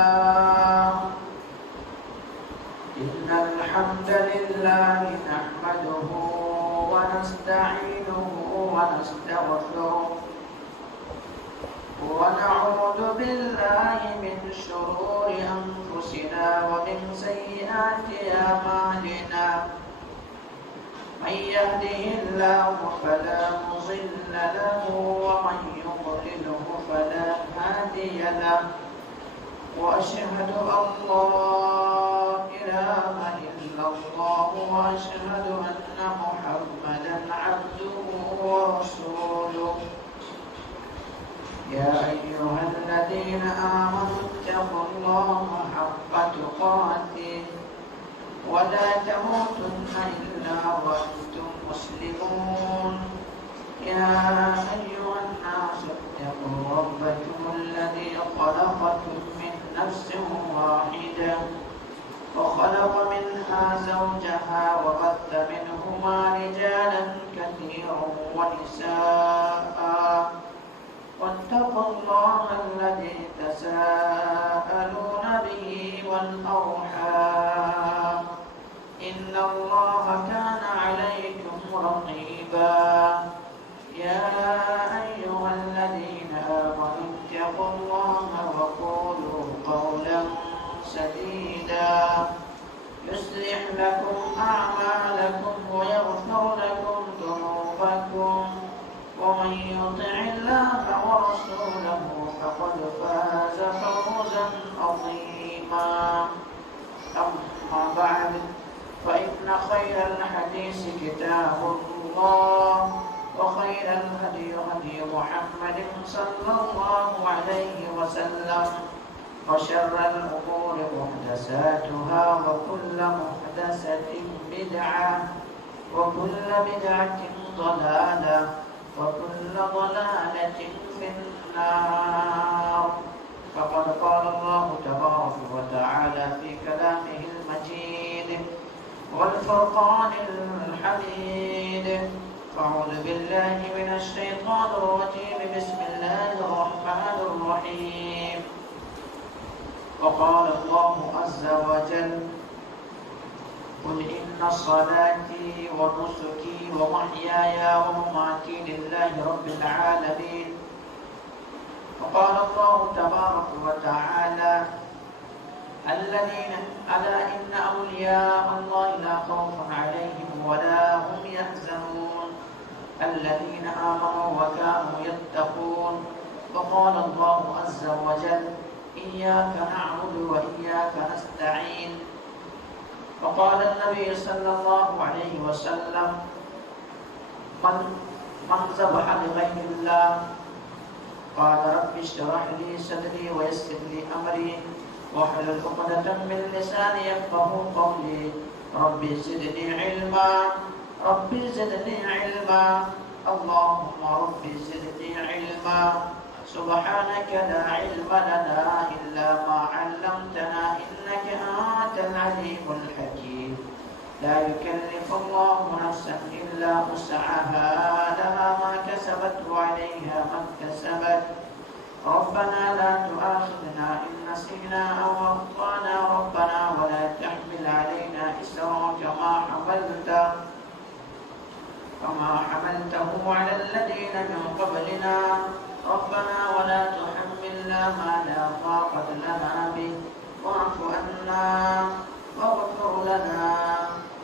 الله. إن الحمد لله نحمده ونستعينه ونستغفره ونعوذ بالله من شرور أنفسنا ومن سيئات أعمالنا. من يهده الله فلا مضل له ومن يضلله فلا هادي له. وأشهد أن لا إله إلا الله وأشهد أن محمدا عبده ورسوله. يا أيها الذين آمنوا اتقوا الله حق تقاته ولا تموتن إلا وأنتم مسلمون. يا أيها الناس اتقوا ربكم الذي خلقكم من نفس واحدة وخلق منها زوجها وبث منهما رجالا كثيرا ونساء. واتقوا الله الذي تساءلون به والأرحام إن الله كان عليكم رقيبا. يا أيها الذين آمنوا اتقوا الله وقولوا قولا سديدا يصلح لكم أعمالكم ويغفر لكم ذنوبكم ومن يطع الله ورسوله فقد فاز فوزا عظيما. أما بعد فإن خير الحديث كتاب الله وخير الهدي هدي محمد صلى الله عليه وسلم وشر الأمور محدثاتها وكل محدثة بدعة وكل بدعة ضلالة وكل ضلالة في النار. فقد قال الله تبارك وتعالى في كلامه المجيد والفرقان الحميد. أعوذ بالله من الشيطان الرجيم. بسم الله الرحمن الرحيم. وقال الله عز وجل قل إن صلاتي ونسكي ومحياي ومماتي لله رب العالمين. وقال الله تبارك وتعالى ألا إن أولياء الله لا خوف عليهم ولا هم يحزنون الذين آمنوا وكانوا يتقون. وقال الله عز وجل إياك نعبد وإياك نستعين. وقال النبي صلى الله عليه وسلم من ذبح لغير الله قال رب اشرح لي صدري ويسر لي أمري واحلل عقدة من لساني يفقهوا قولي. ربي زدني علما ربي زدني علما اللهم ربي زدني علما. سبحانك لا علم لنا إلا ما علمتنا إنك أنت العليم الحكيم. لا يكلف الله نفسا إلا وسعها لها ما كسبت وعليها ما اكتسبت. ربنا لا تؤاخذنا إن نسينا أو أخطأنا ربنا ولا تحمل علينا إسرا كما حملته على الذين من قبلنا ربنا ولا تحملنا ما لا طاقة لنا به واعف عنا واغفر لنا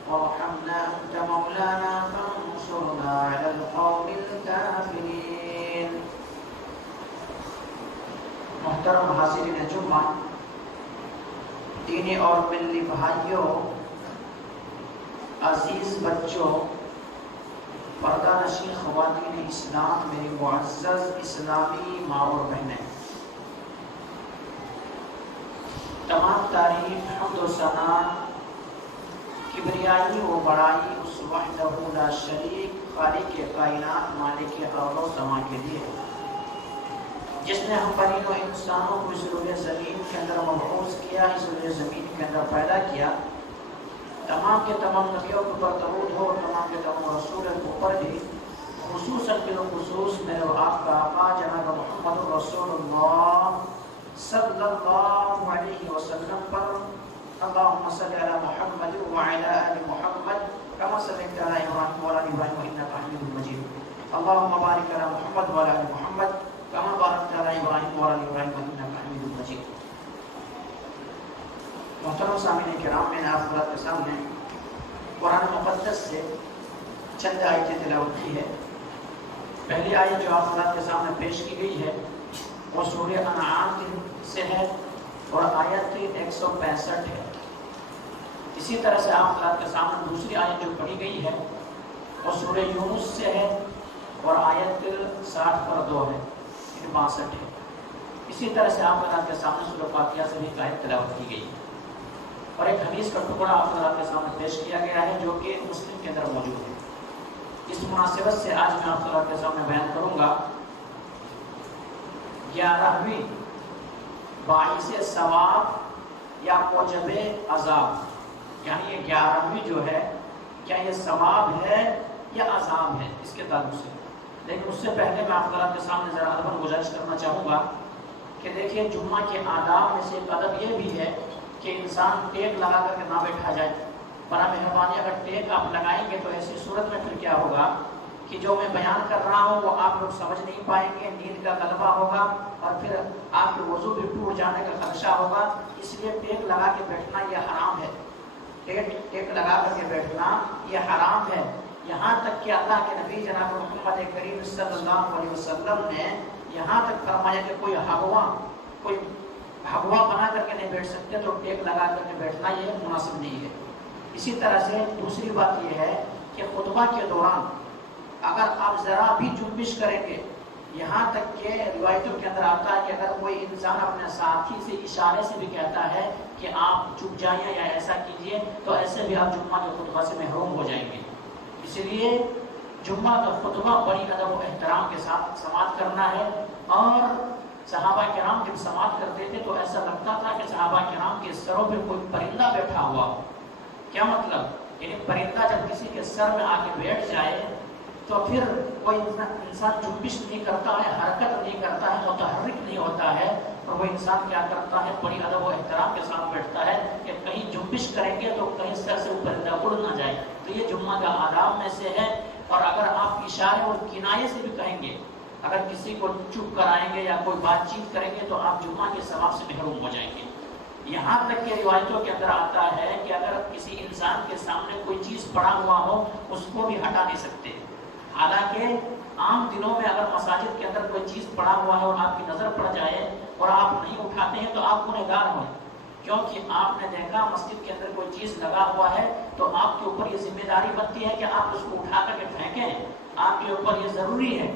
وارحمنا أنت مولانا فانصرنا على القوم الكافرين. محترم حاضرین جمعہ، دینی اور ملی بھائیوں، عزیز بچوں، پردہ نشین خواتین اسلام، میری معزز اسلامی ماں اور بہنیں، تمام تعریف حمد و ثنا کبریائی و بڑائی اس وحدہ لا شریک خالق کائنات مالک ارض و سما کے لیے، جس نے ہم بنی و انسانوں کو اس روئے زمین کے اندر مبعوث کیا، اس روئے زمین کے اندر پیدا کیا. تمام کے تمام نبیوں کے اوپر درود ہو، تمام کے تمام رسولوں کے اوپر بھی خصوصاً بالخصوص میرے آپ کا آقا جناب محمد رسول اللہ صلی اللہ علیہ وسلم پر اللہم صلی علی محمد وعلی آل محمد کما صلیت علی ابراہیم وعلی ابراہیم انک حمید مجید اللہم بارک علی محمد وعلی آل محمد کما بارکت علی ابراہیم وعلی ابراہیم انک حمید مجید۔ محترم سامعین کرام، میں نے آپ حضرات کے سامنے قرآن مقدس سے چند آیتیں تلاوت کی ہے۔ پہلی آیت جو آپ حضرات کے سامنے پیش کی گئی ہے وہ سورہ انعام سے ہے اور آیت 165 ہے۔ اسی طرح سے آپ حضرات کے سامنے دوسری آیت جو پڑھی گئی ہے وہ سورہ یونس سے ہے اور آیت 60/2 ہے، 62 ہے۔ اسی طرح سے آپ حضرات کے سامنے سورہ فاتحہ سے بھی ایک آیت تلاوت کی گئی ہے اور ایک حدیث کا ٹکڑا آپ حضرات کے سامنے پیش کیا گیا ہے جو کہ مسلم کے اندر موجود ہے۔ اس مناسبت سے آج میں آپ حضرات کے سامنے بیان کروں گا 11ویں باعث ثواب یا موجب عذاب، یعنی یہ 11ویں جو ہے کیا یہ ثواب ہے یا عذاب ہے، اس کے تعلق سے۔ لیکن اس سے پہلے میں آپ حضرات کے سامنے ذرا ادب گزارش کرنا چاہوں گا کہ دیکھیے جمعہ کے آداب میں سے ایک ادب یہ بھی ہے کہ انسان ٹیک لگا کر کے نہ بیٹھا جائے۔ برائے مہربانی اگر ٹیک آپ لگائیں گے تو ایسی صورت میں پھر کیا ہوگا کہ جو میں بیان کر رہا ہوں وہ آپ لوگ سمجھ نہیں پائیں گے، نیند کا غلبہ ہوگا اور پھر آپ کے وضو بھی ٹوٹ جانے کا خدشہ ہوگا۔ اس لیے ٹیک لگا کے بیٹھنا یہ حرام ہے، ٹیک لگا کر کے بیٹھنا یہ حرام ہے۔ یہاں تک کہ اللہ کے نبی جناب محمد کریم صلی اللہ علیہ وسلم نے یہاں تک فرمایا کہ کوئی ہوا بنا کر کے نہیں بیٹھ سکتے تو ٹیک لگا کر کے بیٹھنا یہ مناسب نہیں ہے۔ اسی طرح سے دوسری بات یہ ہے کہ خطبہ کے دوران اگر آپ ذرا بھی جنبش کریں گے، یہاں تک کہ روایتوں کے اندر آتا ہے کہ اگر کوئی انسان اپنے ساتھی سے اشارے سے بھی کہتا ہے کہ آپ چپ جائیں یا ایسا کیجئے تو ایسے بھی آپ جمعہ کے خطبہ سے محروم ہو جائیں گے۔ اس لیے جمعہ کا خطبہ بڑی ادب و احترام کے ساتھ سماعت کرنا ہے۔ اور صحابہ کرام جب سماعت کرتے تھے تو ایسا لگتا تھا کہ صحابہ کرام کے سروں پہ کوئی پرندہ بیٹھا ہوا ہو۔ کیا مطلب؟ یعنی پرندہ جب کسی کے سر میں آ کے بیٹھ جائے تو پھر کوئی انسان جنبش نہیں کرتا ہے، حرکت نہیں کرتا ہے، متحرک نہیں ہوتا ہے، اور وہ انسان کیا کرتا ہے بڑی ادب و احترام کے ساتھ بیٹھتا ہے کہ کہیں جنبش کریں گے تو کہیں سر سے پرندہ اڑ نہ جائے۔ تو یہ جمعہ کا آداب میں سے ہے۔ اور اگر آپ اشارے اور کنایے سے بھی کہیں گے، اگر کسی کو چپ کرائیں گے یا کوئی بات چیت کریں گے تو آپ جمعہ کے ثواب سے محروم ہو جائیں گے۔ یہاں تک کہ روایتوں کے اندر آتا ہے کہ اگر کسی انسان کے سامنے کوئی چیز پڑا ہوا ہو اس کو بھی ہٹا نہیں سکتے۔ حالانکہ عام دنوں میں اگر مساجد کے اندر کوئی چیز پڑا ہوا ہے اور آپ کی نظر پڑ جائے اور آپ نہیں اٹھاتے ہیں تو آپ گنہگار ہیں، کیونکہ آپ نے دیکھا مسجد کے اندر کوئی چیز لگا ہوا ہے تو آپ کے اوپر یہ ذمہ داری بنتی ہے کہ آپ اس کو اٹھا کر کے پھینکیں، آپ کے اوپر یہ ضروری ہے۔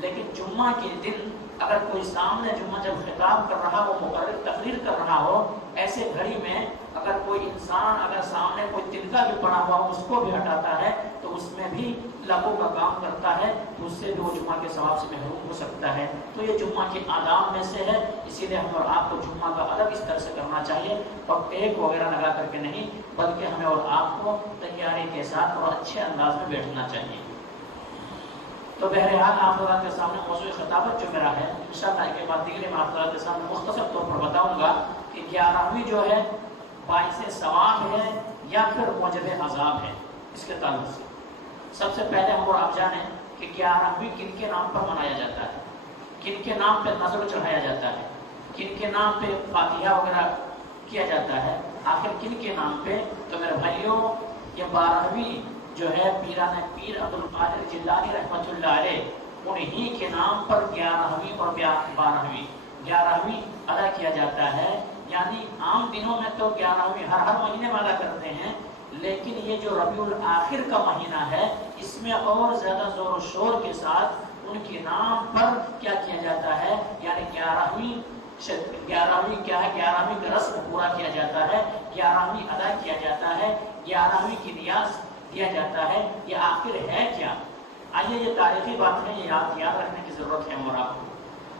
لیکن جمعہ کے دن اگر کوئی سامنے جمعہ جب خطاب کر رہا ہو، مقرر تقریر کر رہا ہو، ایسے گھڑی میں اگر کوئی انسان اگر سامنے کوئی تنکا بھی پڑا ہوا ہو اس کو بھی ہٹاتا ہے تو اس میں بھی لغو کا کام کرتا ہے، تو اس سے بھی وہ جمعہ کے ثواب سے محروم ہو سکتا ہے۔ تو یہ جمعہ کے آداب میں سے ہے، اسی لیے ہم اور آپ کو جمعہ کا ادب اس طرح سے کرنا چاہیے اور ٹیک وغیرہ لگا کر کے نہیں، بلکہ ہمیں اور آپ کو تیاری کے ساتھ اور اچھے انداز میں بیٹھنا چاہیے۔ تو بہرحال آپ حضرات کے سامنے موضوع خطابت جو میرا ہے انشاءاللہ ایک بار دیگر میں آپ حضرات کے سامنے مختصر طور پر بتاؤں گا کہ 11ویں جو ہے باعث ثواب ہے یا پھر موجب عذاب ہے۔ اس کے تعلق سے سب سے پہلے ہم اور آپ جانیں کہ 11ویں کن کے نام پر منایا جاتا ہے، کن کے نام پہ نذر چڑھایا جاتا ہے، کن کے نام پہ فاتحہ وغیرہ کیا جاتا ہے، آخر کن کے نام پہ؟ تو میرے بھائیوں یہ 12ویں جو ہے پیران پیر عبد القادر جیلانی رحمۃ اللہ علیہ انہی کے نام پر 11ویں اور 12ویں ادا کیا جاتا ہے۔ یعنی عام دنوں میں تو 11ویں ہر مہینے میں ادا کرتے ہیں، لیکن یہ جو ربیع الاخر کا مہینہ ہے اس میں اور زیادہ زور و شور کے ساتھ ان کے نام پر کیا کیا جاتا ہے، یعنی 11ویں کیا ہے، 11ویں کا رسم پورا کیا جاتا ہے، 11ویں ادا کیا جاتا ہے، 11ویں کی نیاز دیا جاتا ہے۔ یہ آخر ہے کیا؟ آئیے یہ تاریخی بات ہے، یہ یاد رکھنے کی ضرورت ہے اور آپ کو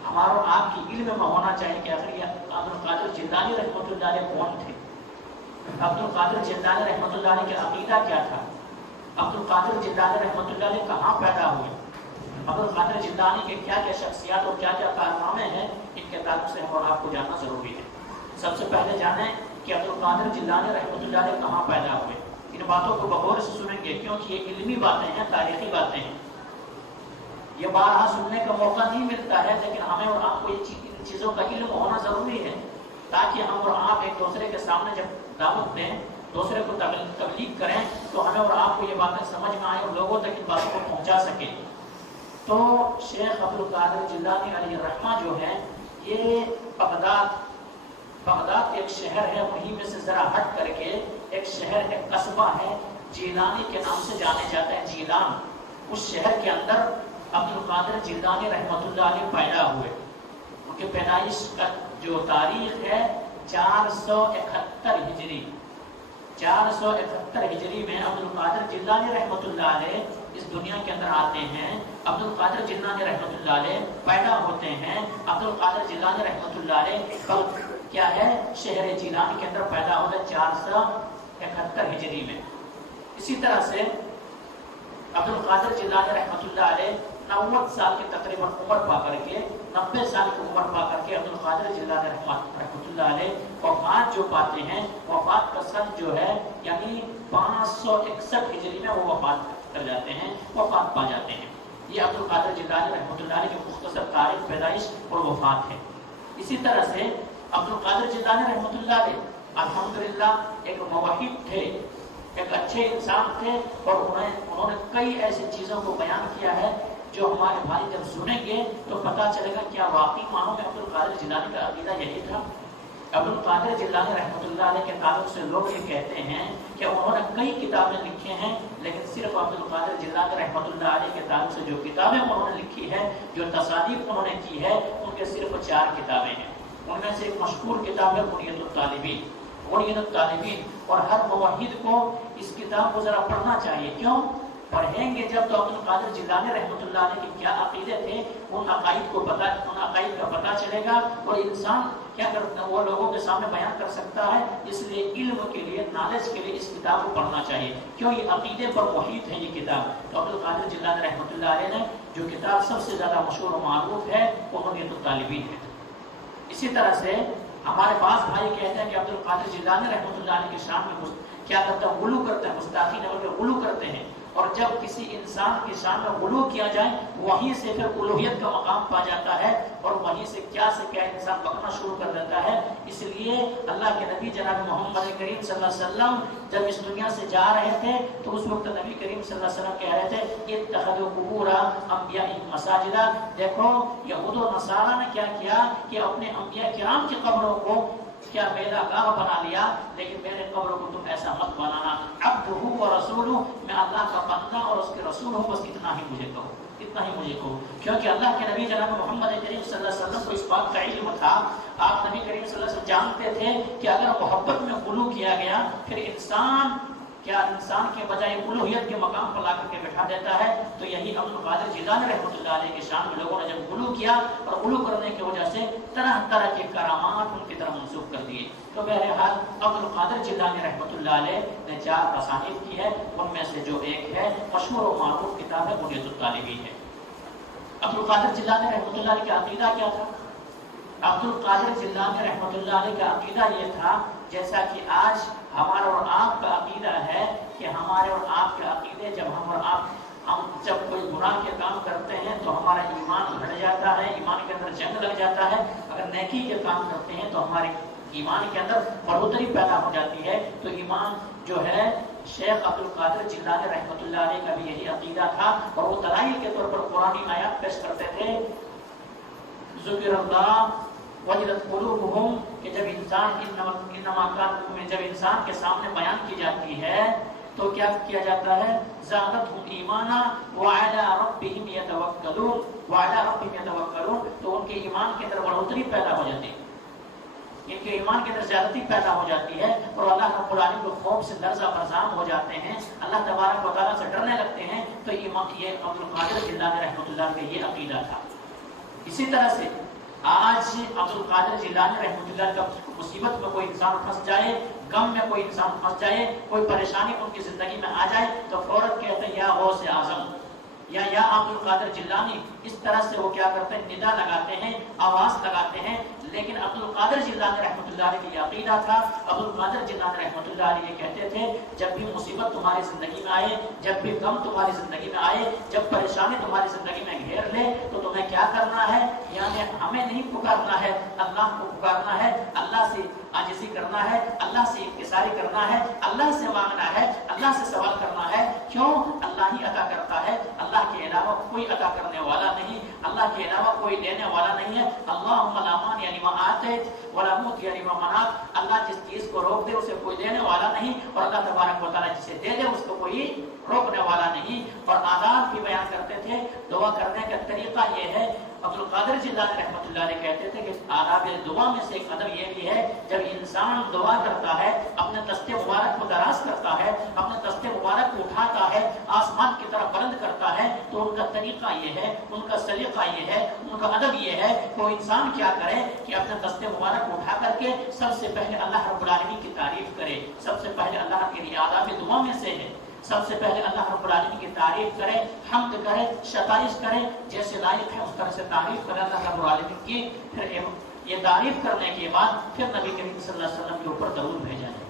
ہمارا آپ کی علم میں ہونا چاہیے کہ آخر یہ عبد القادر جیلانی رحمۃ اللہ علیہ کون تھے، عبد القادر جیلانی رحمۃ اللہ علیہ کا عقیدہ کیا تھا، عبد القادر جیلانی رحمۃ اللہ علیہ کہاں پیدا ہوئے، عبد القادر جیلانی کے کیا کیا شخصیات اور کیا کیا کارنامے ہیں، ان کے تعلق سے ہم اور آپ کو جاننا ضروری ہے۔ سب سے پہلے جانیں کہ عبد القادر جیلانی رحمۃ اللہ علیہ کہاں پیدا ہوئے۔ ان باتوں کو بغور سے سنیں گے کیونکہ یہ علمی باتیں ہیں، تاریخی باتیں ہیں، یہ بارہا سننے کا موقع نہیں ملتا ہے، لیکن ہمیں اور آپ کو ان چیزوں کا علم ہونا ضروری ہے تاکہ ہم اور آپ ایک دوسرے کے سامنے جب دعوت دیں، دوسرے کو تبلیغ کریں تو ہمیں اور آپ کو یہ باتیں سمجھ میں آئیں اور لوگوں تک ان باتوں کو پہنچا سکیں۔ تو شیخ عبد القادر جیلانی علیہ الرحمہ جو ہے یہ بغداد ایک شہر ہے، وہیں میں سے ذرا ہٹ کر کے ایک شہر ایک قصبہ ہے جیلانی کے نام سے جانے جاتا ہے، جیلان۔ اس شہر کے اندر عبد القادر جیلانی رحمۃ اللہ علیہ پیدا ہوئے۔ ان کے پیدائش کا جو تاریخ ہے 471 ہجری، 471 ہجری میں عبد القادر جیلانی رحمۃ اللہ علیہ اس دنیا کے اندر آتے ہیں۔ عبد القادر جیلانی رحمۃ اللہ علیہ پیدا ہوتے ہیں۔ عبد القادر جیلانی رحمۃ اللہ علیہ کیا ہے شہر جیلان کے اندر پیدا ہوتا ہے 471 ہجری میں۔ اسی طرح سے عبد القادر جیلانی رحمۃ اللہ علیہ 90 سال کی تقریباً عمر پا کر کے 90 سال کی عمر پا کر کے عبد القادر جیلانی رحمۃ اللہ علیہ وفات جو پاتے ہیں، وفات کا سن جو ہے یعنی 561 ہجری میں وہ وفات کر جاتے ہیں، وفات پا جاتے ہیں۔ یہ عبد القادر جیلانی رحمۃ اللہ علیہ کی مختصر تاریخ پیدائش اور وفات ہے۔ اسی طرح سے عبد القادر جیلانی رحمۃ اللہ علیہ الحمدللہ ایک موحد تھے، ایک اچھے انسان تھے، اور انہوں نے کئی ایسی چیزوں کو بیان کیا ہے جو ہمارے بھائی جب سنیں گے تو پتہ چلے گا کیا واقعی معنوں میں عبد القادر جیلانی کا عقیدہ یہی تھا۔ عبد القادر جیلانی رحمۃ اللہ علیہ کے تعلق سے لوگ یہ کہتے ہیں کہ انہوں نے کئی کتابیں لکھی ہیں، لیکن صرف عبد القادر جیلانی رحمۃ اللہ علیہ کے تعلق سے جو کتابیں انہوں نے لکھی ہے، جو تصانیف انہوں نے کی ہے، ان کے صرف 4 کتابیں ہیں۔ ان میں سے ایک مشہور کتاب ہے بنیۃ الطالبین۔ بنیۃ الطالبین، اور ہر موحد کو اس کتاب کو ذرا پڑھنا چاہیے۔ کیوں؟ پڑھیں گے جب تو عبد القادر جیلانی رحمۃ اللہ علیہ کے کیا عقیدے تھے ان عقائد کا پتہ چلے گا، اور انسان کیا کرتا ہے وہ لوگوں کے سامنے بیان کر سکتا ہے۔ اس لیے علم کے لیے، نالج کے لیے اس کتاب کو پڑھنا چاہیے، کیوں یہ عقیدے پر محیط ہے یہ کتاب۔ تو عبد القادر جیلانی رحمۃ اللہ علیہ نے جو کتاب سب سے زیادہ مشہور و معروف ہے وہ بنیۃ الطالبین ہے۔ اسی طرح سے ہمارے بعض بھائی کہتے ہیں کہ عبد القادر جیلانی رحمۃ اللہ علیہ کی شان میں کیا کرتے ہیں، غلو کرتے ہیں، گستاخی نہ کر کے غلو کرتے ہیں، اور جب کسی انسان کی شان میں غلو کیا جائے وہیں سے پھر الوہیت کا مقام پا جاتا ہے، اور وہیں سے کیا انسان بکنا شروع کر دیتا ہے۔ اس لیے اللہ کے نبی جناب محمد کریم صلی اللہ علیہ وسلم جب اس دنیا سے جا رہے تھے تو اس وقت نبی کریم صلی اللہ علیہ وسلم کہہ رہے تھے اتخذوا قبور انبیاء مساجد۔ دیکھو یہود و نصارہ نے کیا کیا کہ اپنے انبیاء کرام کی قبروں کو کیا میرا گاہ بنا لیا، لیکن میرے قبروں کو تم ایسا مت بنانا۔ عبدہ و رسولہ، میں اللہ کا بندہ اور اس کے رسول ہوں، بس اتنا ہی مجھے کہو، اتنا ہی مجھے کہو، کیونکہ اللہ کے نبی جناب محمد کریم صلی اللہ علیہ وسلم کو اس بات کا علم تھا۔ آپ نبی کریم صلی اللہ علیہ وسلم جانتے تھے کہ اگر محبت میں غلو کیا گیا پھر انسان کے بجائے الوہیت کے مقام پر لا کر کے بٹھا دیتا ہے۔ تو یہی عبد القادر جیلانی رحمۃ اللہ علیہ کے شان میں لوگوں نے جب غلو کیا، اور غلو کرنے کی وجہ سے طرح طرح کے کرامات ان کی طرف منسوخ کر دیے۔ تو بہرحال عبد القادر جیلانی رحمۃ اللہ علیہ نے 4 تصانیف کی ہے، ان میں سے جو ایک ہے مشہور و معروف کتاب ہے بنیۃ الطالبین ہے۔ عبد القادر جیلانی رحمۃ اللہ علیہ کا عقیدہ کیا تھا؟ عبد القادر جیلانی رحمۃ اللہ علیہ کا عقیدہ یہ تھا جیسا کہ آج ہمارا اور آپ کا عقیدہ ہے کہ ہمارے اور آپ کے عقیدے ہم جب کوئی گناہ کے کام کرتے ہیں تو ہمارا ایمان گھٹ جاتا ہے، ایمان کے اندر جنگ لگ جاتا ہے۔ اگر نیکی کے کام کرتے ہیں تو ہمارے ایمان کے اندر بڑھوتری پیدا ہو جاتی ہے۔ تو ایمان جو ہے شیخ عبد القادر جیلانی رحمۃ اللہ علیہ کا بھی یہی عقیدہ تھا، اور وہ دلائل کے طور پر قرآنی آیات پیش کرتے تھے۔ ذکر اللہ وجلت قلوبہم، کہ جب انسان کے سامنے بیان کی جاتی ہے تو کیا کیا جاتا ہے؟ زادتہم ایمانا وعلی ربہم یتوکلون، تو ان کے ایمان کے اندر بڑھوتری پیدا ہو جاتی ہے، ان کے ایمان کے اندر زیادتی پیدا ہو جاتی ہے، اور اللہ رب العالمین کو خوف سے لرزہ برزان ہو جاتے ہیں، اللہ تبارک و تعالیٰ سے ڈرنے لگتے ہیں۔ تو یہ عبد القادر جیلانی رحمۃ اللہ کا یہ عقیدہ تھا۔ اسی طرح سے آج عبد القادر جیلانی رحمۃ اللہ کا مصیبت میں کوئی انسان پھنس جائے، غم میں کوئی انسان پھنس جائے، کوئی پریشانی ان کی زندگی میں آ جائے تو فوراً کہتے ہیں یا غوث اعظم، یا عبد القادر جیلانی، اس طرح سے وہ کیا کرتے ہیں، ندا لگاتے ہیں، آواز لگاتے ہیں. لیکن عبد القادر جیلانی رحمۃ اللہ علیہ کا یہ عقیدہ تھا. عبد القادر جیلانی رحمۃ اللہ علیہ یہ کہتے تھے جب بھی مصیبت تمہاری زندگی میں آئے، جب بھی غم تمہاری زندگی میں آئے، جب پریشانی تمہاری زندگی میں گھیر لے، تو تمہیں کیا کرنا ہے، یعنی ہمیں نہیں پکارنا ہے، اللہ کو پکارنا ہے، اللہ سے عاجزی کرنا ہے، اللہ سے انکساری کرنا ہے، اللہ سے مانگنا ہے، اللہ سے سوال کرنا ہے. کیوں؟ اللہ ہی عطا کرتا ہے، اللہ کے علاوہ کوئی عطا کرنے والا نہیں، اللہ کے علاوہ کوئی دینے والا نہیں ہے. اللہم لا مانع لما آتیت ولا معطی لما منعت. اللہ جس چیز کو روک دے اسے کوئی دینے والا نہیں، اور اللہ تبارک و تعالیٰ جسے دے دے اس کو کوئی روکنے والا نہیں. اور آداب بھی بیان کرتے تھے. دعا کرنے کا طریقہ یہ ہے، عبد القادر جیلانی رحمۃ اللہ علیہ کہتے تھے کہ آداب دعا میں سے ایک ادب یہ بھی ہے، جب انسان دعا کرتا ہے، اپنے دست مبارک کو دراز کرتا ہے، اپنے دست مبارک کو اٹھاتا ہے، آسمان کی طرف بلند کرتا ہے، تو ان کا طریقہ یہ ہے، ان کا سلیقہ یہ ہے، ان کا ادب یہ ہے کہ وہ انسان کیا کرے کہ اپنے دست مبارک کو اٹھا کر کے سب سے پہلے اللہ رب العالمین کی تعریف کرے. سب سے پہلے اللہ کے لیے آداب دعا میں سے ہے، سب سے پہلے اللہ رب العالمین کی تعریف کرے، حمد کرے، ستائش کرے، جیسے لائق ہے اس طرح سے تعریف کرے اللہ رب العالمین کی. پھر یہ تعریف کرنے کے بعد پھر نبی کریم صلی اللہ علیہ وسلم کے اوپر درود بھیجا جائے.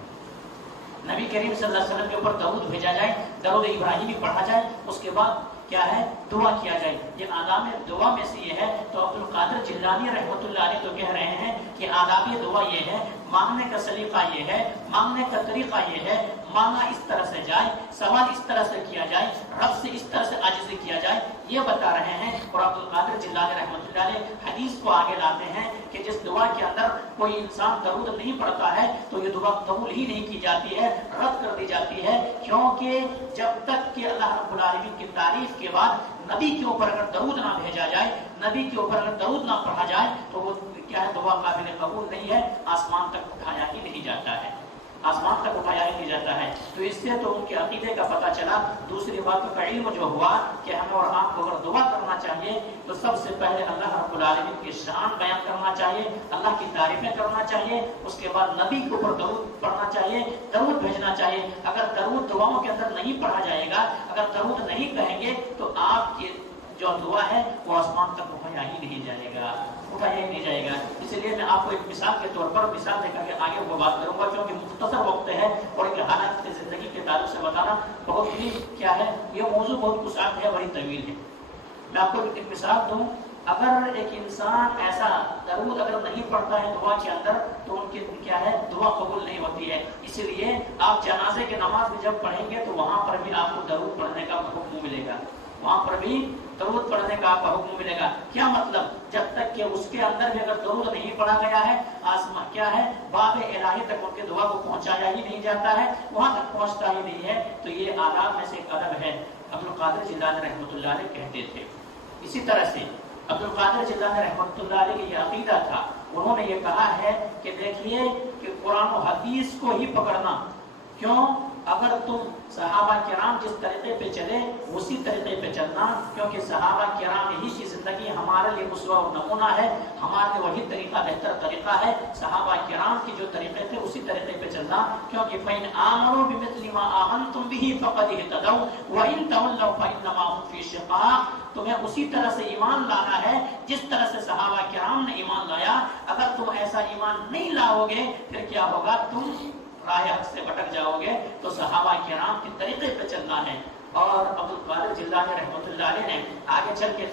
نبی کریم صلی اللہ علیہ وسلم کے اوپر درود بھیجا جائے، درود ابراہیمی پڑھا جائے. اس کے بعد کیا ہے، دعا کیا جائے. یہ آداب دعا میں سے یہ ہے. تو عبد القادر جیلانی رحمۃ اللہ علیہ تو کہہ رہے ہیں کہ آداب دعا یہ ہے، مانگنے کا سلیقہ یہ ہے، مانگنے کا طریقہ یہ ہے، مانگا اس طرح سے جائے، سوال اس طرح سے کیا جائے، رب سے اس طرح سے عاجزی کیا جائے، یہ بتا رہے ہیں. اور عبد القادر جیلانی رحمۃ اللہ علیہ حدیث کو آگے لاتے ہیں کہ جس دعا کے اندر کوئی انسان درود نہیں پڑھتا ہے تو یہ دعا قبول ہی نہیں کی جاتی ہے، رد کر دی جاتی ہے. کیونکہ جب تک کہ اللہ رب العالمین کی تعریف کے بعد نبی کے اوپر اگر درود نہ بھیجا جائے، نبی کے اوپر اگر درود نہ پڑھا جائے تو وہ کیا ہے، دعا قابل قبول نہیں ہے، آسمان تک اٹھایا ہی نہیں جاتا ہے، آسمان تک اٹھایا ہی نہیں جاتا ہے. تو اس سے تو ان کے عقیدے کا پتہ چلا. دوسری بات کا علم جو ہوا کہ ہمیں اور آپ کو اگر دعا کرنا چاہیے تو سب سے پہلے اللہ رب العالمین کی شان بیان کرنا چاہیے، اللہ کی تعریفیں کرنا چاہیے. اس کے بعد نبی کے اوپر درود پڑھنا چاہیے، درود بھیجنا چاہیے. اگر درود دعاؤں کے اندر نہیں پڑھا جائے گا، اگر درود نہیں کہیں گے تو آپ کی جو دعا ہے وہ آسمان تک اٹھایا ہی نہیں جائے گا، اٹھایا ہی نہیں جائے گا. اس لیے میں آپ کو ایک مثال کے طور پر مثال دے کر کے آگے وہ بات کروں گا، کیونکہ مختصر وقت ہے اور ایک حالات کی زندگی کے تعلق سے بتانا بہت ہی کیا ہے، یہ موضوع بہت وسعت ہے، بڑی طویل ہے. میں آپ کو ایک مثال دوں. اگر ایک انسان ایسا درود اگر نہیں پڑھتا ہے دعا کے اندر تو ان کی کیا ہے، دعا قبول نہیں ہوتی ہے. اس لیے آپ جنازے کی نماز بھی جب پڑھیں گے تو وہاں پر بھی آپ کو درود پڑھنے کا حکم ملے گا، وہاں پر بھی درود پڑھنے کا آپ کو حکم ملے گا. کیا مطلب؟ جب تک کہ اس کے اندر بھی اگر درود نہیں پڑھا گیا ہے، آسمان کیا ہے، باب الہی تک ان کے دعا کو پہنچایا ہی نہیں جاتا ہے، وہاں تک پہنچتا ہی نہیں ہے. تو یہ آداب میں سے ایک ادب ہے. عبد القادر جیلانی رحمۃ اللہ علیہ کہتے تھے. اسی طرح سے عبد القادر جیلانی رحمۃ اللہ علیہ کا یہ عقیدہ تھا. انہوں نے یہ کہا ہے کہ دیکھیے کہ قرآن و حدیث کو ہی پکڑنا. کیوں؟ اگر تم صحابہ کرام جس طریقے پہ چلے اسی طریقے پہ چلنا، کیونکہ صحابہ کرام ہی کی زندگی ہمارے لیے اسوہ و نمونہ ہے، ہمارے لیے وہی طریقہ بہتر طریقہ ہے. صحابہ کرام کے جو طریقے تھے اسی طریقے پہ چلنا. کیونکہ فَإِنْ آمَنُوا بِمِثْلِ مَا آمَنْتُمْ بِهِ فَقَدِ اهْتَدَوْا وَإِنْ تَوَلَّوْا فَإِنَّمَا هُمْ فِي شِقَاقٍ. تمہیں اسی طرح سے ایمان لانا ہے جس طرح سے صحابہ کرام نے ایمان لایا. اگر تم ایسا ایمان نہیں لاؤ گے پھر کیا ہوگا، تم راہ حق سے بھٹک جاؤ گے. تو صحابہ کرام کے طریقے پہ چلنا ہے. اور عبد القادر جیلانی رحمۃ اللہ علیہ نے آگے چل کے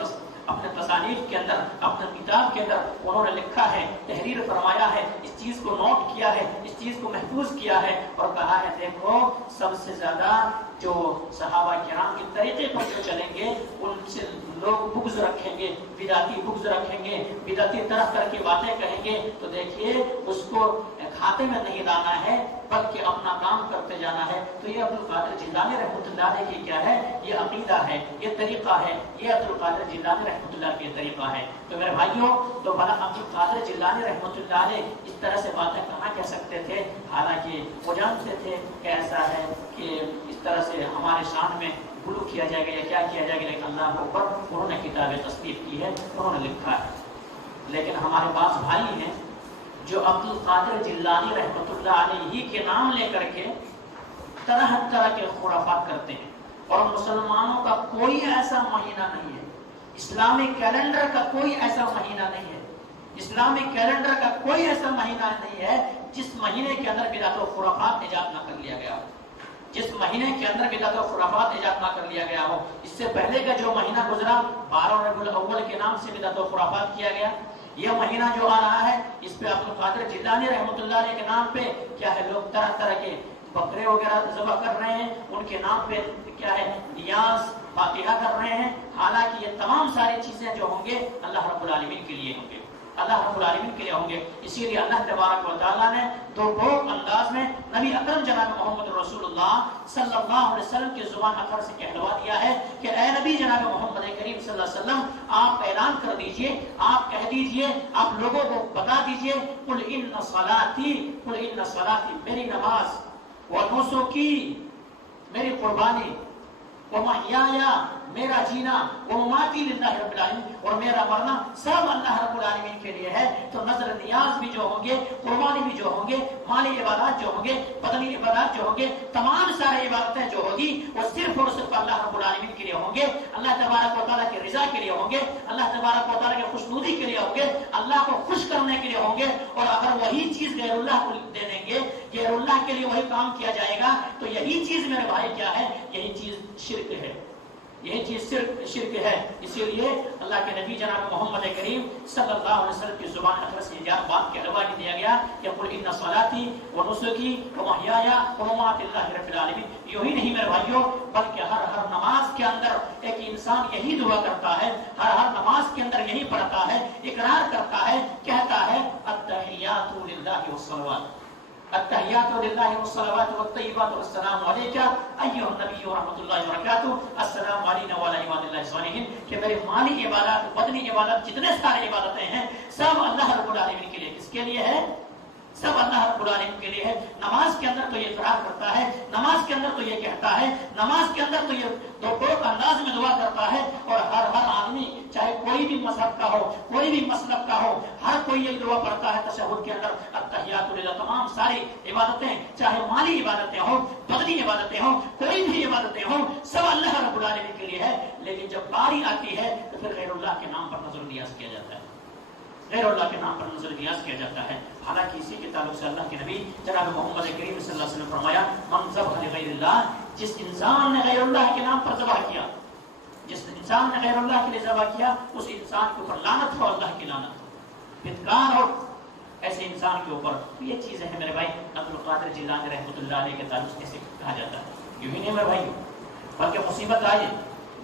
اپنے تصانیف کے اندر، اپنے کتاب کے اندر انہوں نے لکھا ہے، تحریر فرمایا ہے، اس چیز کو نوٹ کیا ہے، اس چیز کو محفوظ کیا ہے اور کہا ہے دیکھو سب سے زیادہ جو صحابہ کرام کے طریقے پر جو چلیں گے ان سے لوگ بغض رکھیں گے، بدعتی بغض رکھیں گے، بدعتی طرح طرح کی باتیں کہیں گے. تو دیکھیے اس کو کھاتے میں نہیں لانا ہے بلکہ اپنا کام کرتے جانا ہے. تو یہ عبد القادر جیلانی رحمۃ اللہ علیہ کی کیا ہے، یہ عقیدہ ہے، یہ طریقہ ہے، یہ عبد القادر جیلانی رحمۃ اللہ کا طریقہ ہے. تو میرے بھائیوں، تو بھلا عبد القادر جیلانی رحمۃ اللہ علیہ اس طرح سے باتیں کہاں کہہ سکتے تھے؟ حالانکہ وہ جانتے تھے کہ ایسا ہے کہ اس طرح سے ہمارے شان میں غلو کیا جائے گا یا کیا کیا جائے گا. لیکن اللہ کے اوپر انہوں نے کتابیں تصنیف کی ہے، انہوں نے لکھا ہے. لیکن ہمارے پاس بھائی ہیں جو عبد القادر جیلانی رحمۃ اللہ علیہ کے نام لے کر کے طرح طرح کے خرافات کرتے ہیں. اور مسلمانوں کا کوئی ایسا مہینہ نہیں ہے، اسلامی کیلنڈر کا کوئی ایسا مہینہ نہیں ہے، اسلامی کیلنڈر کا کوئی ایسا مہینہ نہیں ہے جس مہینے کے اندر بدعت و خرافات ایجاد نہ کر لیا گیا ہو، جس مہینے کے اندر بدعت و خرافات ایجاد نہ کر لیا گیا ہو۔ اس سے پہلے کا جو مہینہ گزرا 12 ربیع الاول کے نام سے بدعت و خرافات کیا گیا، یہ مہینہ جو آ رہا ہے اس پہ عبد القادر جیلانی رحمۃ اللہ علیہ کے نام پہ کیا ہے، لوگ طرح طرح کے بکرے وغیرہ ذبح کر رہے ہیں، ان کے نام پہ کیا ہے نیاز فاتحہ کر رہے ہیں، حالانکہ یہ تمام ساری چیزیں جو ہوں گے اللہ رب العالمین کے لیے ہوں گے، اللہ رب العالمین کے لیے ہوں گے۔ اسی لیے اللہ تبارک و تعالیٰ نے دو انداز میں نبی اکرم جناب محمد رسول اللہ صلی اللہ علیہ وسلم کی زبان اطہر سے کہلوا دیا ہے کہ اے نبی جناب محمد کریم صلی اللہ علیہ وسلم، آپ اعلان کر دیجئے، آپ کہہ دیجئے، آپ لوگوں کو بتا دیجئے، قل ان صلاتی، میری نماز، ونسکی، میری قربانی، ومحیایا، میرا جینا، ومماتی للہ رب العالمین، اور میرا مرنا سب اللہ رب العالمین کے لیے ہے۔ تو نظر نیاز بھی جو ہوں گے، قربانی بھی جو ہوں گے، مالی عبادات جو ہوں گے، بدنی عبادات جو ہوں گے، تمام سارے عبادتیں جو ہوگی وہ صرف اور صرف اللہ رب العالمین کے لیے ہوں گے، اللہ تبارک و تعالیٰ کی رضا کے لیے ہوں گے، اللہ تبارک و تعالیٰ کی خوشنودی کے لیے ہوں گے، اللہ کو خوش کرنے کے لیے ہوں گے۔ اور اگر وہی چیز غیر اللہ کو دے دیں گے، غیر اللہ کے لیے وہی کام کیا جائے گا، تو یہی چیز میرے بھائی کیا ہے، یہی چیز شرک ہے، یہی چیز صرف شرک ہے۔ اسی لیے اللہ کے نبی جناب محمد کریم صلی اللہ علیہ وسلم کی زبان اطہر سے یہ بات کے علاوہ دیا گیا کہ قل ان صلاتی ونسکی ومحیایا ومماتی للہ رب العالمین۔ یہی نہیں میرے بھائیوں، بلکہ ہر نماز کے اندر ایک انسان یہی دعا کرتا ہے، ہر نماز کے اندر یہی پڑھتا ہے، اقرار کرتا ہے، کہتا ہے التحیات للہ والصلوات، التحیات للہ والصلوات والطیبات والسلام علیک ایھا النبی ورحمۃ اللہ وبرکاتہ، السلام علینا وعلی عباد اللہ الصالحین، کہ میرے مالی عبادات، بدنی عبادت، جتنے سارے عبادتیں ہیں سب اللہ رب العالمین کے لیے، کس کے لیے ہے؟ سب اللہ رب العالمین کے لیے ہے۔ نماز کے اندر تو یہ اقرار کرتا ہے، نماز کے اندر تو یہ کہتا ہے، نماز کے اندر تو یہ دو انداز میں دعا کرتا ہے، اور ہر آدمی چاہے کوئی بھی مذہب کا ہو، کوئی بھی مسلک کا ہو، ہر کوئی یہ دعا پڑھتا ہے تشہد کے اندر التحیات للہ۔ تمام ساری عبادتیں، چاہے مالی عبادتیں ہوں، بدنی عبادتیں ہوں، کوئی بھی عبادتیں ہوں، سب اللہ رب العالمین کے لیے ہے۔ لیکن جب باری آتی ہے تو پھر غیر اللہ کے نام پر نظر نیاز کیا جاتا ہے، غیر اللہ کے نام پر نظر نیاز کیا جاتا ہے۔ حالانکہ اسی کے تعلق سے اللہ کے نبی جناب محمد کریم صلی اللہ علیہ وسلم فرمایا من ذبح لغیر اللہ، جس انسان نے غیر اللہ کے نام پر ذبح کیا، جس انسان نے غیر اللہ کے لیے ذبح کیا، اس انسان کے اوپر لعنت ہو، اللہ کی لعنت ہو، پھٹکار ہو ایسے انسان کے اوپر۔ تو یہ چیزیں ہیں میرے بھائی عبد القادر جیلانی رحمۃ اللہ علیہ کے تعلق سے کہا جاتا ہے۔ یوں ہی نہیں میرے بھائی، بلکہ مصیبت آئے،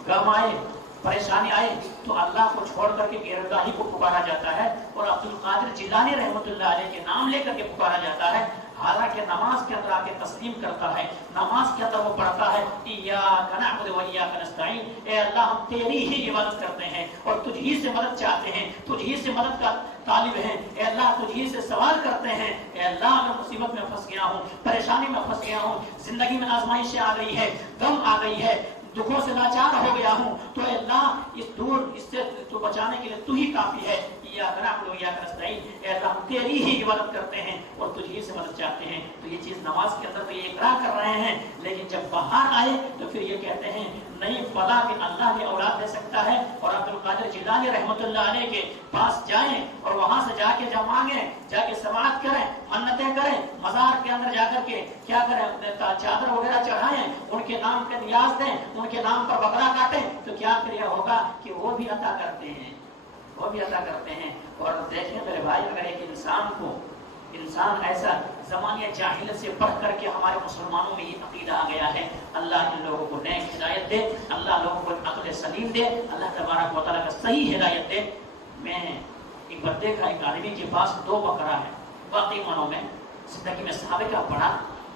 غم آئے، پریشانی آئے تو اللہ کو چھوڑ کر کے غیر اللہ ہی کو پکارا جاتا ہے، اور عبد القادر جیلانی رحمۃ اللہ علیہ کے نام لے کر کے پکارا جاتا ہے۔ حالانکہ نماز کے اندر آ کے تسلیم کرتا ہے، نماز کے اندر وہ پڑھتا ہے ایاک نعبد و ایاک نستعین، اے اللہ ہم تیری ہی عبادت کرتے ہیں اور تجھ ہی سے مدد چاہتے ہیں، تجھ ہی سے مدد کا طالب ہیں، اے اللہ تجھ ہی سے سوال کرتے ہیں، اے اللہ میں مصیبت میں پھنس گیا ہوں، پریشانی میں پھنس گیا ہوں، زندگی میں آزمائشیں آ گئی ہے، غم آ گئی ہے، دکھوں سے لاچار ہو گیا ہوں، تو اے اللہ اس سے تو بچانے کے لیے تو ہی کافی ہے۔ ایاک نعبد و ایاک نستعین، اے اللہ ہم تیری ہی عبادت کرتے ہیں اور تجھ ہی سے مدد چاہتے ہیں۔ تو یہ چیز نماز کے اندر تو یہ اقرار کر رہے ہیں، لیکن جب باہر آئے تو پھر یہ کہتے ہیں نہیں فلاں کہ اللہ بھی اولاد دے سکتا ہے، اور عبد القادر جیلانی رحمۃ اللہ علیہ کے پاس جائیں اور وہاں سے جا کے جب مانگیں، جا کے سماعت کریں، منتیں کریں، مزار کے اندر جا کر کے کیا کریں، چادر وغیرہ چڑھائیں، ان کے نام پہ نیاز دیں، ان کے نام پر بکرا کاٹیں، تو کیا پھر یہ ہوگا کہ وہ بھی عطا کرتے ہیں، وہ بھی عطا کرتے ہیں۔ اور دیکھیں میرے بھائی، اگر ایک انسان ایسا زمانیہ جاہلیت سے پڑھ کر کے ہمارے مسلمانوں میں یہ عقیدہ آ گیا ہے، اللہ ان لوگوں کو نیک ہدایت دے، اللہ لوگوں کو عقل سلیم دے، اللہ تبارک و تعالیٰ کا صحیح ہدایت دے۔ میں ایک بار دیکھا ایک آدمی کے پاس 2 بکرا ہے، واقعی معنوں میں زندگی میں سابقہ پڑا،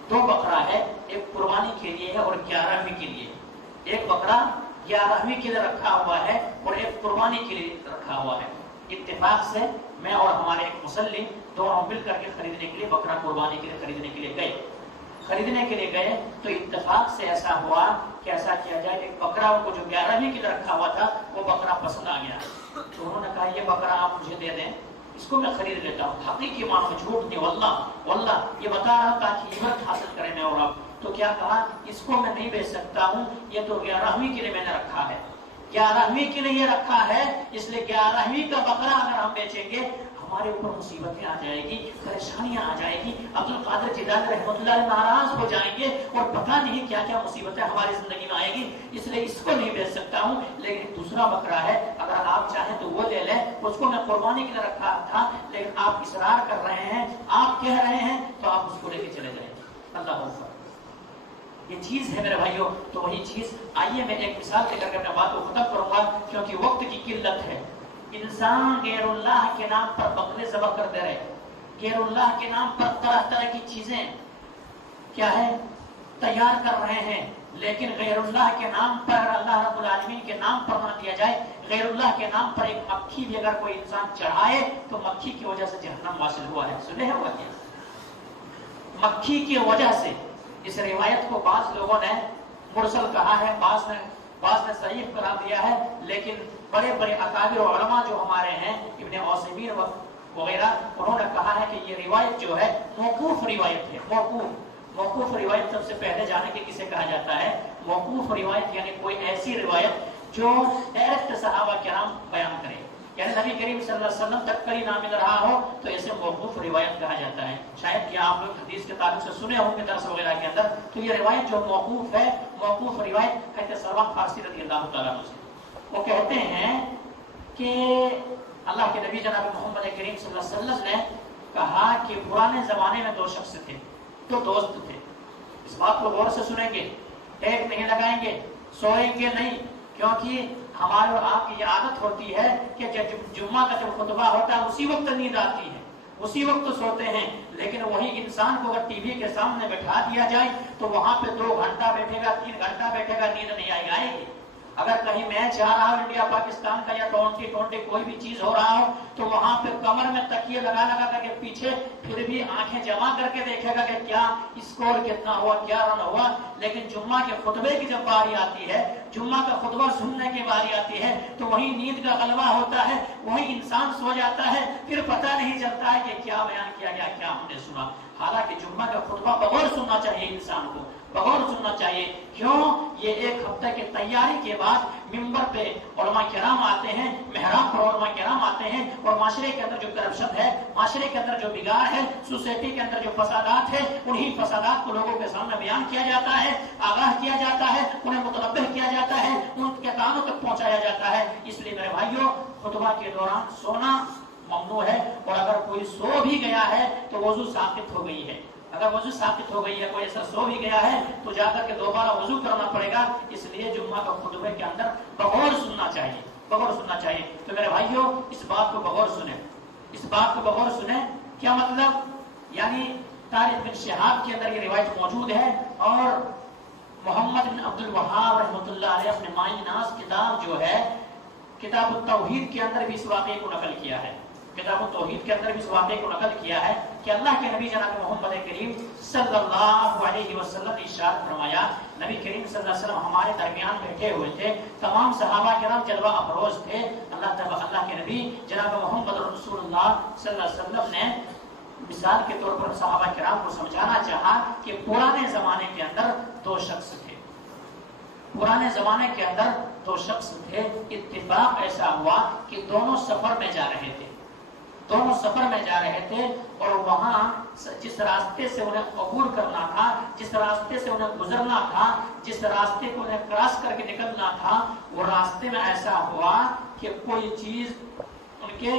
2 بکرا ہے، ایک قربانی کے لیے ہے اور 11ویں کے لیے، ایک بکرا 11ویں کے لیے رکھا ہوا ہے اور ایک قربانی کے لیے رکھا ہوا ہے۔ اتفاق سے میں اور ہمارے ایک مسلم دونوں مل کر کے خریدنے کے لیے، بکرا قربانی کے لیے خریدنے کے لیے گئے تو اتفاق سے ایسا ہوا کہ ایسا کیا جائے کہ بکرا کو جو 11ویں کے لیے رکھا ہوا تھا وہ بکرا پسند آ گیا، تو انہوں نے کہا یہ بکرا آپ مجھے دے دیں، اس کو میں خرید لیتا ہوں۔ حقیقی معنوں میں جھوٹ نہیں، واللہ یہ بتا رہا تھا کہ عبرت حاصل کریں میں اور آپ۔ تو کیا کہا اس کو میں نہیں بیچ سکتا ہوں، یہ تو 11ویں کے لیے میں نے رکھا ہے، 11ویں کے لیے یہ رکھا ہے، اس لیے 11ویں کا بکرا اگر ہم بیچیں گے ہمارے اوپر مصیبتیں آ جائے گی، پریشانیاں آ جائے گی، عبد القادر جیلانی رحمۃ اللہ علیہ ناراض ہو جائیں گے اور پتہ نہیں کیا کیا مصیبتیں ہماری زندگی میں آئے گی، اس لیے اس کو نہیں بیچ سکتا ہوں۔ لیکن دوسرا بکرا ہے، اگر آپ چاہیں تو وہ لے لیں، اس کو میں قربانی کے لیے رکھا تھا لیکن آپ اصرار کر رہے ہیں، آپ کہہ رہے ہیں تو آپ اس کو لے کے چلے جائیں۔ اللہ اکبر، یہ چیز ہے میرے بھائیوں۔ تو وہی چیز، آئیے میں ایک مثال دے کر کے اپنے بات کو ختم کروں گا کیونکہ وقت کی قلت ہے۔ انسان غیر اللہ کے نام پر بکرے ذبح کرتے رہے، غیر اللہ کے نام پر طرح طرح کی چیزیں کیا ہے تیار کر رہے ہیں، لیکن غیر اللہ کے نام پر اللہ رب العالمین کے نام پر نہ دیا جائے۔ غیر اللہ کے نام پر ایک مکھی بھی اگر کوئی انسان چڑھائے تو مکھی کی وجہ سے جہنم واصل ہوا ہے، سنے ہوا کیا؟ مکھی کی وجہ سے۔ اس روایت کو بعض لوگوں نے مرسل کہا ہے، بعض نے صحیح قرار دیا ہے، لیکن بڑے بڑے اکابر علماء جو ہمارے ہیں ابن عثیمین وغیرہ، انہوں نے کہا ہے کہ یہ روایت جو ہے موقوف روایت ہے۔ موقوف روایت سب سے پہلے جانے کے کسے کہا جاتا ہے؟ موقوف روایت، یعنی کوئی ایسی روایت جو ڈائریکٹ صحابہ کرام بیان کرے، یعنی نبی کریم صلی اللہ علیہ وسلم تک کری نہ مل رہا ہو تو اسے موقوف روایت کہا جاتا ہے۔ شاید کہ آپ لوگ حدیث کے تعلق سے سنے ہوں گے درس وغیرہ کے اندر، تو یہ روایت جو موقوف ہے، موقوف روایت حضرت سلمان فارسی رضی اللہ تعالیٰ عنہ سے، وہ کہتے ہیں کہ اللہ کے نبی جناب محمد کریم صلی اللہ علیہ وسلم نے کہا کہ پرانے زمانے میں دو شخص تھے، دو دوست تھے۔ اس بات کو غور سے سنیں گے، ٹیک نہیں لگائیں گے، سوئیں گے نہیں، کیونکہ ہمارے اور آپ کی یہ عادت ہوتی ہے کہ جب جمعہ کا جب خطبہ ہوتا ہے اسی وقت نیند آتی ہے، اسی وقت سوتے ہیں، لیکن وہی انسان کو اگر ٹی وی کے سامنے بٹھا دیا جائے تو وہاں پہ 2 گھنٹہ بیٹھے گا، 3 گھنٹہ بیٹھے گا، نیند نہیں آئے گی۔ اگر کہیں میچ آ رہا ہو انڈیا پاکستان کا یا 20 کوئی بھی چیز ہو رہا ہو تو وہاں پہ کمر میں تکیے لگا کر کے پیچھے پھر بھی آنکھیں جمع کر کے دیکھے گا کہ کیا اسکور کتنا ہوا، کیا رن ہوا۔ لیکن جمعہ کے خطبے کی جب باری آتی ہے، جمعہ کا خطبہ سننے کی باری آتی ہے تو وہی نیند کا غلبہ ہوتا ہے، وہی انسان سو جاتا ہے، پھر پتہ نہیں چلتا ہے کہ کیا بیان کیا گیا، کیا ہم نے سنا۔ حالانکہ جمعہ کا خطبہ بغور سننا چاہیے انسان کو، بغور سننا چاہیے۔ کیوں؟ یہ 1 ہفتے کی تیاری کے بعد منبر پہ علماء کرام آتے ہیں، محراب پر علماء کرام آتے ہیں، اور معاشرے کے اندر جو کرپشن ہے، معاشرے کے اندر جو بگاڑ ہے، سوسائٹی کے اندر جو فسادات ہے، انہی فسادات کو لوگوں کے سامنے بیان کیا جاتا ہے، آگاہ کیا جاتا ہے، انہیں متنبہ کیا جاتا ہے، ان کے کانوں تک پہنچایا جاتا ہے۔ اس لیے میرے بھائیوں، خطبہ کے دوران سونا ممنوع ہے، اور اگر کوئی سو بھی گیا ہے تو وضو ساقط ہو گئی ہے۔ اگر وضو ثابت ہو گئی ہے، کوئی ایسا سو بھی گیا ہے تو جا کر کے دوبارہ وضو کرنا پڑے گا۔ اس لیے جمعہ کا خطبے کے اندر بغور سننا چاہیے، بغور سننا چاہیے۔ تو میرے بھائیوں، اس بات کو بغور سنیں، اس بات کو بغور سنیں۔ کیا مطلب؟ یعنی تاریخ بن شہاب کے اندر یہ روایت موجود ہے، اور محمد بن عبد الوہاب رحمۃ اللہ علیہ اپنے مائی ناس کتاب جو ہے کتاب التوحید کے اندر بھی اس واقعے کو نقل کیا ہے، کتاب التوحید کے اندر بھی اس واقعے کو نقل کیا ہے کہ اللہ کے نبی جناب محمد کریم صلی اللہ علیہ وسلم نے ارشاد فرمایا، نبی کریم صلی اللہ علیہ وسلم ہمارے درمیان بیٹھے ہوئے تھے، تمام صحابہ کرام جلوہ افروز تھے۔ اللہ کے نبی جناب محمد رسول اللہ صلی اللہ علیہ وسلم نے مثال کے طور پر صحابہ کرام کو سمجھانا چاہا کہ پرانے زمانے کے اندر 2 شخص تھے، پرانے زمانے کے اندر 2 شخص تھے۔ اتفاق ایسا ہوا کہ دونوں سفر میں جا رہے تھے، دونوں سفر میں جا رہے تھے، اور وہاں جس راستے سے انہیں عبور کرنا تھا، جس راستے سے انہیں گزرنا تھا، جس راستے کو انہیں کراس کر کے نکلنا تھا، وہ راستے میں ایسا ہوا کہ کوئی چیز ان کے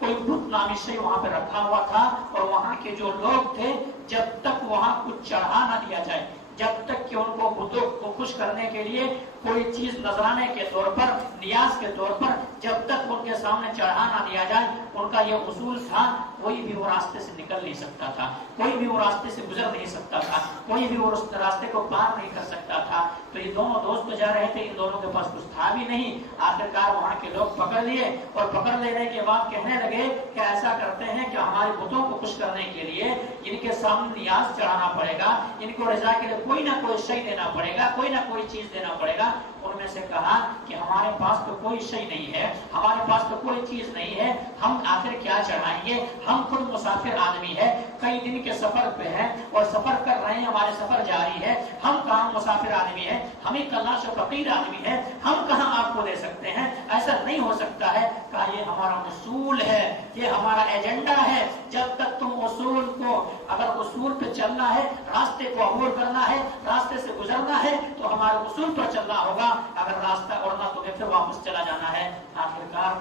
کوئی بت نامی شے وہاں پہ رکھا ہوا تھا، اور وہاں کے جو لوگ تھے جب تک وہاں کچھ چڑھا نہ دیا جائے، جب تک کہ ان کو بتوں کو خوش کرنے کے لیے کوئی چیز نذرانے کے طور پر، نیاز کے طور پر جب تک ان کے سامنے چڑھا نہ دیا جائے، ان کا یہ اصول تھا کوئی بھی وہ راستے سے نکل نہیں سکتا تھا، کوئی بھی وہ راستے سے گزر نہیں سکتا تھا، کوئی بھی وہ راستے کو پار نہیں کر سکتا تھا۔ تو یہ دونوں دوست جا رہے تھے، ان دونوں کے پاس کچھ تھا بھی نہیں۔ آخرکار وہاں کے لوگ پکڑ لیے، اور پکڑ لینے کے بعد کہنے لگے کہ ایسا کرتے ہیں کہ ہمارے بتوں کو خوش کرنے کے لیے ان کے سامنے نیاز چڑھانا پڑے گا، ان کو رضا کے لیے کوئی نہ کوئی شے دینا پڑے گا، کوئی نہ کوئی چیز دینا پڑے گا۔ ان میں سے کہا کہ ہمارے پاس تو کوئی شے نہیں ہے، ہمارے پاس تو کوئی چیز نہیں ہے، ہم آخر کیا چڑھائیں گے؟ ہم خود مسافر آدمی ہے، کئی دن کے سفر پہ ہیں اور سفر کر رہے ہیں، ہمارے سفر جاری ہے، ہم کہاں مسافر آدمی ہے، ہمیں کلاش و فقیر آدمی ہے، ہم کہاں آپ کو دے سکتے ہیں؟ ایسا نہیں ہو سکتا ہے۔ کہا یہ ہمارا اصول ہے، یہ ہمارا ایجنڈا ہے، جب تک تم اصول کو، اگر اصول پہ چلنا ہے، راستے کو عبور کرنا ہے، راستے سے گزرنا ہے تو ہمارے اصول پر چلنا ہوگا، اگر راستہ اڑنا تمہیں پھر واپس چلا جانا ہے۔ آخرکار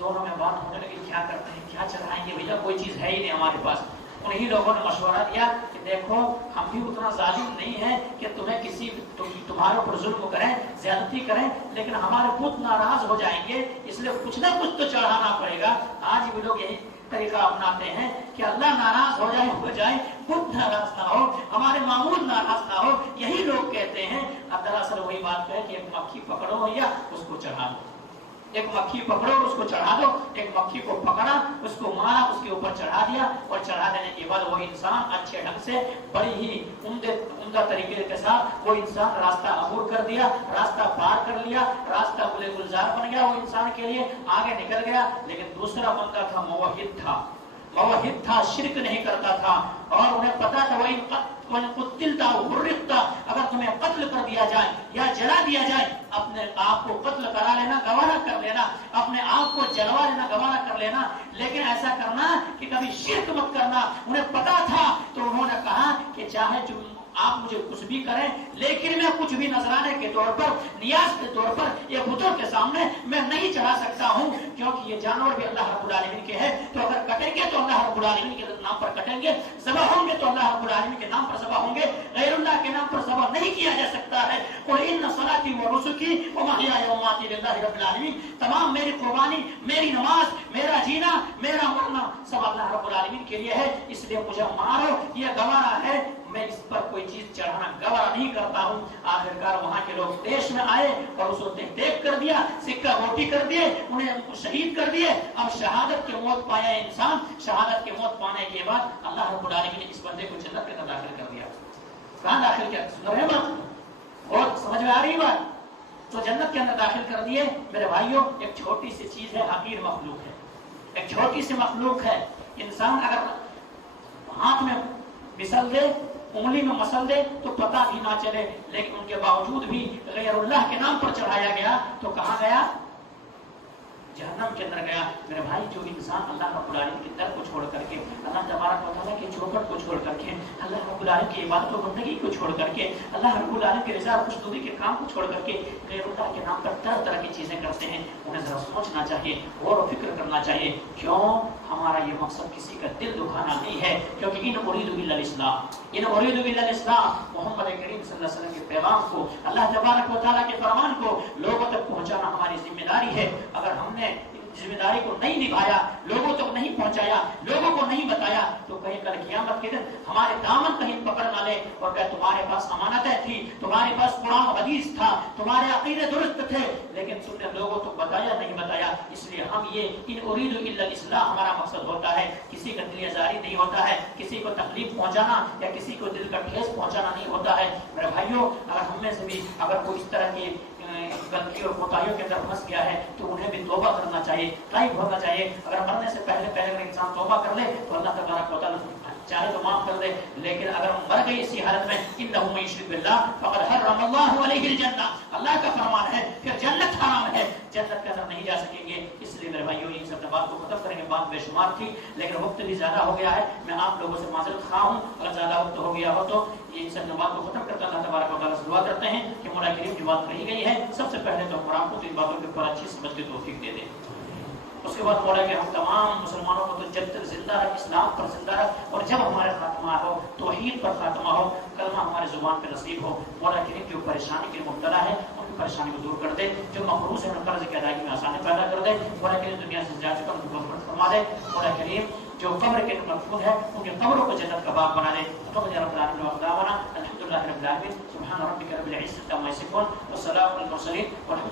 دونوں میں بات ہونے لگی، کیا کرتے ہیں، کیا چڑھائیں گے؟ بھیا کوئی چیز ہے ہی نہیں ہمارے پاس۔ انہی لوگوں نے مشورہ دیا کہ دیکھو ہم بھی اتنا ظالم نہیں ہیں کہ تمہیں تمہارے اوپر ظلم کریں، زیادتی کریں، لیکن ہمارے بت ناراض ہو جائیں گے، اس لیے کچھ نہ کچھ تو چڑھانا پڑے گا۔ آج بھی لوگ یہی طریقہ اپناتے ہیں کہ اللہ ناراض ہو جائے، بت ناراض نہ ہو، ہمارے معمول ناراض نہ ہو، یہی لوگ کہتے ہیں۔ اب دراصل وہی بات ہے کہ ایک مکھی پکڑو یا اس کو چڑھا دو، ایک مکھی پکڑو اس کو چڑھا دو، ایک مکھی کو پکڑا، اس کو مارا، اس کے اوپر چڑھا دیا، اور چڑھا دینے کے بعد وہ انسان اچھے ڈھنگ سے بڑی ہی عمدہ طریقے کے ساتھ وہ انسان راستہ عبور کر دیا، راستہ پار کر لیا، راستہ گلزار بن گیا، وہ انسان کے لیے آگے نکل گیا۔ لیکن دوسرا بندہ تھا، موحد تھا، شرک نہیں کرتا تھا، اور انہیں پتا تھا وَإِن قُتِلْتَ أَوْ حُرِّقْتَ، اگر تمہیں قتل کر دیا جائے یا جلا دیا جائے، اپنے آپ کو قتل کرا لینا، گوارا کر لینا، اپنے آپ کو جلوا لینا، گوارا کر لینا، لیکن ایسا کرنا کہ کبھی شرک مت کرنا۔ انہیں پتا تھا، تو انہوں نے کہا کہ چاہے آپ مجھے کچھ بھی کریں، لیکن میں کچھ بھی نذرانے کے طور پر، نیاز کے طور پر یہ بتوں کے سامنے میں نہیں چڑھا سکتا ہوں، کیونکہ یہ جانور بھی اللہ رب العالمین کے ہیں، تو اگر کٹیں گے تو اللہ رب العالمین کے نام پر کٹیں گے، ذبح ہوں گے تو اللہ رب العالمین کے نام پر ذبح ہوں گے، غیر اللہ کے نام پر ذبح نہیں کیا جا سکتا ہے۔ قُلْ إِنَّ صَلَاتِي وَنُسُكِي وَمَحْيَايَ وَمَمَاتِي لِلَّهِ رَبِّ الْعَالَمِينَ، تمام میری قربانی، میری نماز، میرا جینا، میرا مرنا سب اللہ رب العالمین کے لیے ہے، اس لیے مجھے مارو، یہ گوارا ہے، میں اس پر کوئی چیز چڑھانا گوارا نہیں کرتا ہوں۔ آخرکار وہاں کے لوگ دیش میں آئے اور اس کو دیکھ کر دیا، سکہ روٹی کر دیے، انہیں شہید کر دیے۔ اب شہادت کی موت پایا انسان، شہادت کی موت پانے کے بعد اللہ رب العالمین نے اس بندے کو جنت کے اندر داخل کر دیا۔ کہاں داخل کیا؟ سن رہے ہیں بات؟ اور سمجھ میں آ رہی بات؟ تو جنت کے اندر داخل کر دیے۔ میرے بھائیوں، ایک چھوٹی سی چیز ہے، حقیر مخلوق ہے، ایک چھوٹی سی مخلوق ہے، انسان اگر ہاتھ میں مسل دے، انگلی میں مسل دے تو پتہ بھی نہ چلے، لیکن ان کے باوجود بھی غیر اللہ کے نام پر چڑھایا گیا تو کہاں گیا؟ جہنم کے اندر گیا۔ میرے بھائی، جو انسان اللہ رب العالمین کے در کو چھوڑ کر کے، اللہ تبارک و تعالیٰ کے چوکٹ کو چھوڑ کر کے، اللہ رب العالمین کی عبادت و بندگی کو چھوڑ کر کے، اللہ رب العالمین کے رضا اور خوشنودی کے کام کو چھوڑ کر کے غیر اللہ کے نام پر طرح طرح کی چیزیں کرتے ہیں، انہیں ذرا سوچنا چاہیے، غور و فکر کرنا چاہیے۔ کیوں؟ ہمارا یہ مقصد کسی کا دل دکھانا نہیں ہے، کیونکہ ان اريد الا الاصلاح، محمد کریم صلی اللہ علیہ وسلم کے پیغام کو، اللہ تبارک و تعالیٰ کے فرمان کو لوگوں تک پہنچانا ہماری ذمہ داری ہے۔ اگر ہم نے ذمہ داری کو نہیں نبھایا، لوگوں تک نہیں پہنچایا، لوگوں کو نہیں بتایا، تو کہیں کل قیامت کے دن ہمارے دامن کہیں پکڑ نہ لے اور کہ تمہارے پاس امانتیں تھی، تمہارے پاس قرآن و حدیث تھا، تمہارے عقیدے درست تھے، لیکن تم نے لوگوں تک بتایا نہیں بتایا۔ اس لیے ہم یہ ان اريد الا الاصلاح ہمارا مقصد ہوتا ہے، کسی کا دل آزاری نہیں ہوتا ہے، کسی کو تکلیف پہنچانا یا کسی کو دل کا ٹھیس پہنچانا نہیں ہوتا ہے۔ میرے بھائیوں، اگر ہم میں سے بھی اگر کوئی اس طرح کی غلطی اور کوتاہیوں کے اندر پھنس گیا ہے تو انہیں بھی توبہ کرنا چاہیے، طائب ہونا چاہیے۔ اگر مرنے سے پہلے اگر انسان توبہ کر لے تو اللہ تبارک و تعالیٰ چاہے تو معاف کر دے، لیکن اگر مر گئی اسی حالت میں انہ من یشرک باللہ فقد حرم اللہ علیہ الجنہ، اللہ کا فرمان ہے پھر جنت حرام ہے، جنت کے اندر نہیں جا سکیں گے۔ اس لیے میرے بھائیوں، ان سب بات کو ختم کریں گے، بات بے شمار تھی لیکن وقت بھی زیادہ ہو گیا ہے، میں آپ لوگوں سے معذرت خواہ ہوں اگر زیادہ وقت ہو گیا ہو تو۔ یہ سب بات کو ختم کرتا اللہ تبارک و تعالیٰ سے دعا کرتے ہیں کہ مولا کریم جو بات کہی گئی ہے سب سے پہلے تو قرآن کو ان باتوں کے اوپر اچھی سمجھ کے توفیق دے دیں، اس کے بعد مولا کہ ہم تمام مسلمانوں کو تو جب تک زندہ رکھ، اسلام پر زندہ رکھ، اور جب ہمارے خاتمہ ہو توحید پر خاتمہ ہو، کلمہ ہمارے زبان پہ نصیب ہو۔ مولا کریم جو پریشانی کے مبتلا ہے ان کی پریشانی کو دور کر دے، جو مقروض ہے ان قرض کی ادائیگی میں آسانی پیدا کر دے۔ مولا کریم دنیا سے جا چکا ان کو مغفرت فرما دے۔ مولا کریم جو قبر کے مدفون ہے ان کے قبروں کو جنت کا باغ بنا دے۔ رب العالمین الحمد للہ رب العالمین، سبحان ربک رب العزة عما یصفون والسلام علی المرسلین والحمد